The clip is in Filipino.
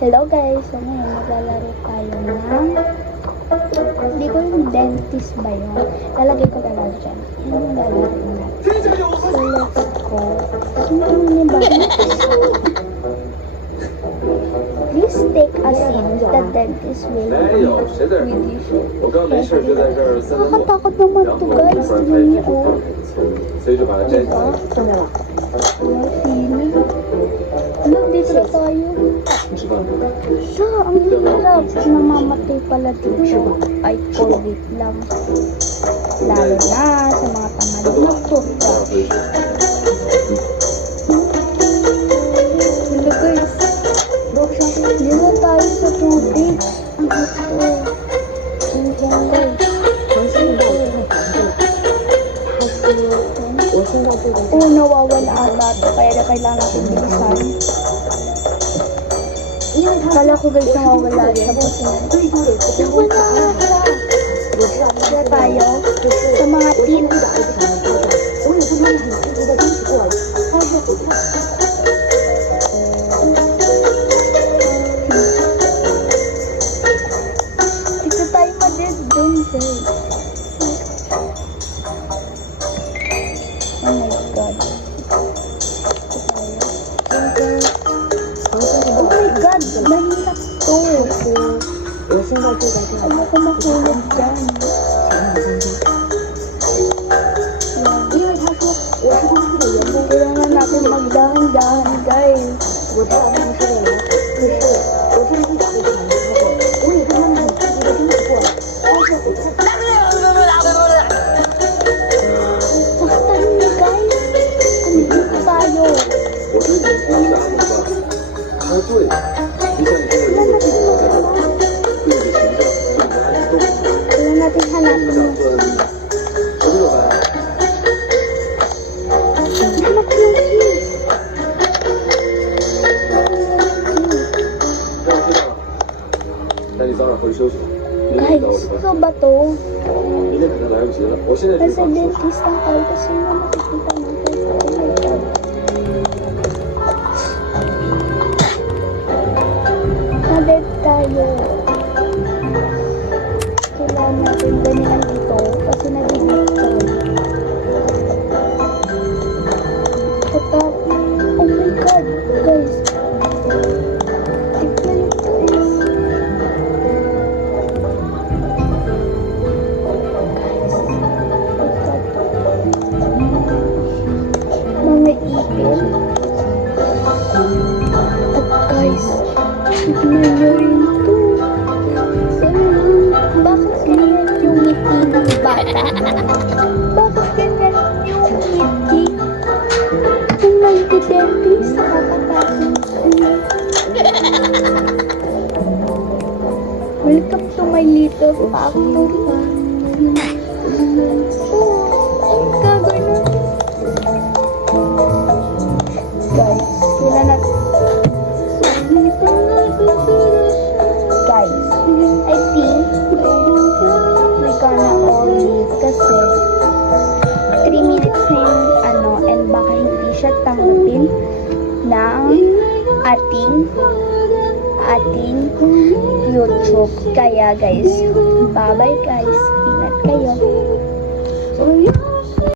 Hello guys, so ngayon maglalaro tayo ng hindi ko yung dentist ba yun? Lalagay ko talaga dyan. Yan yung lalaro natin. So let's go. Sino naman yung Please take a seat. The dentist will with you. Nakakatakot naman to guys. Tignan niyo oh. Diba? Feeling. Ano, dito na tayo. Ang hirap. Namamatay pala dito. Ay, COVID lang. Lalo na sa mga tamad na toothbrush. Hello guys. Dito tayo sa tubig. Ang gusto. Ang ganda. Nawawala ata ito. Kaya na kailangan natin bilisan. Kala ko guys nawawala siya. Nawala. Kaya tayo sa mga teeth. Dito tayo ma-dead doon guys. Oh my god. Oh my god, mahirap to. Ano ko makulog dyan? Kailangan natin magdahan-dahan guys. Kailan natin hanapin mo? Hanap yung key. Guys, ano ba to? Nasa dentist lang tayo kasi na makikita natin. Oh my god. Nadead tayo. Kailangan natin ganyan dito kasi nag-i-victim. Oh my god, guys. Tignan ito is. Mga ipin. At guys, tignan nyo rin ito. Bakit ganyan yung ngiti ng bata? Bakit ganyan yung ngiti? Kung nagdi-dentist, nakakatakot. Welcome to my little factory. Ang gagawin guys, sila na guys, I think we're gonna all leave kasi 3 minutes na yung and baka hindi siya tanggapin ng ating YouTube. Kaya guys, bye bye guys, ingat kayo.